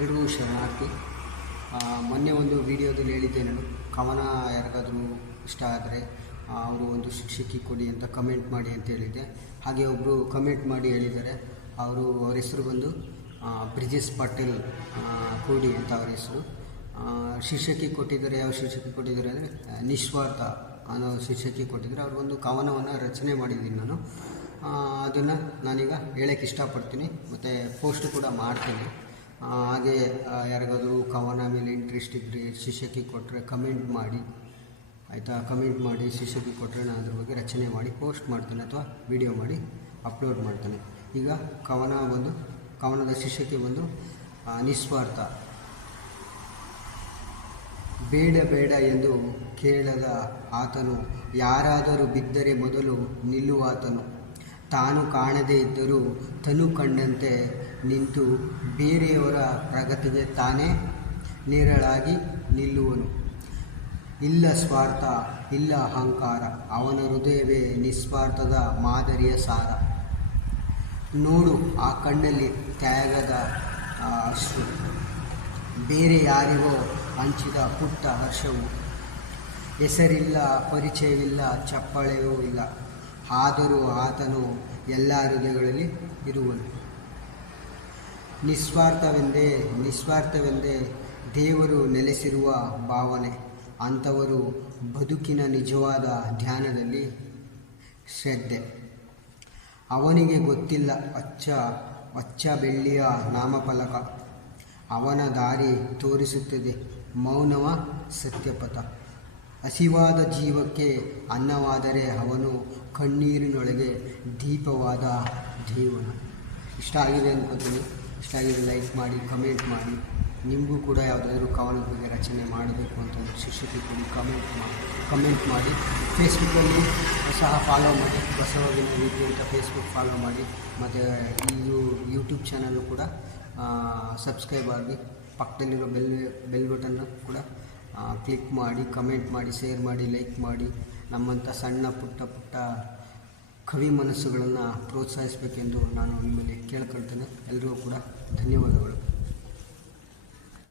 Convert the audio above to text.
ಎಲ್ರಿಗೂ ಶರಣಾರ್ಥಿ. ಮೊನ್ನೆ ಒಂದು ವಿಡಿಯೋದಲ್ಲಿ ಹೇಳಿದ್ದೆ ನಾನು. ಕವನ ಯಾರಿಗಾದರೂ ಇಷ್ಟ ಆದರೆ ಅವರು ಒಂದು ಶಿಕ್ಷಕಿ ಕೊಡಿ ಅಂತ ಕಮೆಂಟ್ ಮಾಡಿ ಅಂತ ಹೇಳಿದ್ದೆ. ಹಾಗೆ ಒಬ್ಬರು ಕಮೆಂಟ್ ಮಾಡಿ ಹೇಳಿದ್ದಾರೆ. ಅವರು, ಅವ್ರ ಹೆಸರು ಬಂದು ಬ್ರಿಜೇಶ್ ಪಾಟೀಲ್ ಕೋಡಿ ಅಂತ ಅವ್ರ ಹೆಸರು. ಶಿಕ್ಷಕಿ ಕೊಟ್ಟಿದ್ದಾರೆ. ಯಾವ ಶಿಕ್ಷಕಿ ಕೊಟ್ಟಿದ್ದಾರೆ ಅಂದರೆ ನಿಸ್ವಾರ್ಥ ಅನ್ನೋ ಶಿಕ್ಷಕಿ ಕೊಟ್ಟಿದ್ದಾರೆ. ಅವ್ರಿಗೊಂದು ಕವನವನ್ನು ರಚನೆ ಮಾಡಿದ್ದೀನಿ ನಾನು. ಅದನ್ನು ನಾನೀಗ ಹೇಳೋಕ್ಕೆ ಇಷ್ಟಪಡ್ತೀನಿ. ಮತ್ತು ಪೋಸ್ಟ್ ಕೂಡ ಮಾಡ್ತೀನಿ. ಹಾಗೆ ಯಾರಿಗಾದರೂ ಕವನ ಮೇಲೆ ಇಂಟ್ರೆಸ್ಟ್ ಇದ್ದರೆ ಶಿಷ್ಯಕ್ಕೆ ಕೊಟ್ಟರೆ ಕಮೆಂಟ್ ಮಾಡಿ. ಆಯಿತಾ? ಕಮೆಂಟ್ ಮಾಡಿ ಶಿಷ್ಯಕ್ಕೆ ಕೊಟ್ಟರೆ ನಾನು ಅದ್ರ ಬಗ್ಗೆ ರಚನೆ ಮಾಡಿ ಪೋಸ್ಟ್ ಮಾಡ್ತೇನೆ ಅಥವಾ ವಿಡಿಯೋ ಮಾಡಿ ಅಪ್ಲೋಡ್ ಮಾಡ್ತೇನೆ. ಈಗ ಕವನ ಬಂದು ಕವನದ ಶಿಷ್ಯಕ್ಕೆ ಬಂದು ನಿಸ್ವಾರ್ಥ. ಬೇಡ ಬೇಡ ಎಂದು ಕೇಳದ ಆತನು, ಯಾರಾದರೂ ಬಿದ್ದರೆ ಮೊದಲು ನಿಲ್ಲುವಾತನು. ತಾನು ಕಾಣದೇ ಇದ್ದರೂ ತನು ಕಂಡಂತೆ ನಿಂತು ಬೇರೆಯವರ ಪ್ರಗತಿಗೆ ತಾನೇ ನೇರಳಾಗಿ ನಿಲ್ಲುವನು. ಇಲ್ಲ ಸ್ವಾರ್ಥ, ಇಲ್ಲ ಅಹಂಕಾರ, ಅವನ ಹೃದಯವೇ ನಿಸ್ವಾರ್ಥದ ಮಾದರಿಯ ಸಾರ. ನೋಡು, ಆ ಕಣ್ಣಲ್ಲಿ ತ್ಯಾಗದ ಅಶ್ರು. ಬೇರೆ ಯಾರಿಗೋ ಹಂಚಿದ ಪುಟ್ಟ ಹರ್ಷವು. ಹೆಸರಿಲ್ಲ, ಪರಿಚಯವಿಲ್ಲ, ಚಪ್ಪಳೆಯೂ ಇಲ್ಲ. ಆದರೂ ಆತನು ಎಲ್ಲ ಹೃದಯಗಳಲ್ಲಿ ಇರುವನು. ನಿಸ್ವಾರ್ಥವೆಂದೇ ನಿಸ್ವಾರ್ಥವೆಂದೇ ದೇವರು ನೆಲೆಸಿರುವ ಭಾವನೆ. ಅಂಥವರು ಬದುಕಿನ ನಿಜವಾದ ಧ್ಯಾನದಲ್ಲಿ ಶ್ರದ್ಧೆ. ಅವನಿಗೆ ಗೊತ್ತಿಲ್ಲ ಅಚ್ಚ ಅಚ್ಚ ಬೆಳ್ಳಿಯ ನಾಮಫಲಕ. ಅವನ ದಾರಿ ತೋರಿಸುತ್ತದೆ ಮೌನವ ಸತ್ಯಪಥ. ಹಸಿವಾದ ಜೀವಕ್ಕೆ ಅನ್ನವಾದರೆ ಅವನು ಕಣ್ಣೀರಿನೊಳಗೆ ದೀಪವಾದ ಜೀವನ ಇಷ್ಟ ಆಗಿದೆ ಅನ್ಕೋತೀನಿ. ಇಷ್ಟ ಲೈಕ್ ಮಾಡಿ ಕಮೆಂಟ್ ಮಾಡಿ. ನಿಮಗೂ ಕೂಡ ಯಾವುದಾದ್ರೂ ಕವನದ ಬಗ್ಗೆ ರಚನೆ ಮಾಡಬೇಕು ಅಂತ ಕೊಡಿ ಕಮೆಂಟ್ ಮಾಡಿ ಕಮೆಂಟ್ ಮಾಡಿ. ಫೇಸ್ಬುಕ್ಕಲ್ಲಿ ಸಹ ಫಾಲೋ ಮಾಡಿ. ಬಸವಗಿನ ರೀತಿ ಅಂತ ಫೇಸ್ಬುಕ್ ಫಾಲೋ ಮಾಡಿ. ಮತ್ತು ಇದು ಯೂಟ್ಯೂಬ್ ಚಾನಲ್ಲು ಕೂಡ ಸಬ್ಸ್ಕ್ರೈಬ್ ಆಗಿ ಪಕ್ಕದಲ್ಲಿರೋ ಬೆಲ್ ಬೆಲ್ ಬಟನ್ನ ಕೂಡ ಕ್ಲಿಕ್ ಮಾಡಿ ಕಮೆಂಟ್ ಮಾಡಿ ಶೇರ್ ಮಾಡಿ ಲೈಕ್ ಮಾಡಿ. ನಮ್ಮಂಥ ಸಣ್ಣ ಪುಟ್ಟ ಪುಟ್ಟ ಕವಿ ಮನಸ್ಸುಗಳನ್ನು ಪ್ರೋತ್ಸಾಹಿಸಬೇಕೆಂದು ನಾನು ನಿಮ್ಮಲ್ಲಿ ಕೇಳ್ಕೊಳ್ತೇನೆ. ಎಲ್ಲರಿಗೂ ಕೂಡ ಧನ್ಯವಾದಗಳು.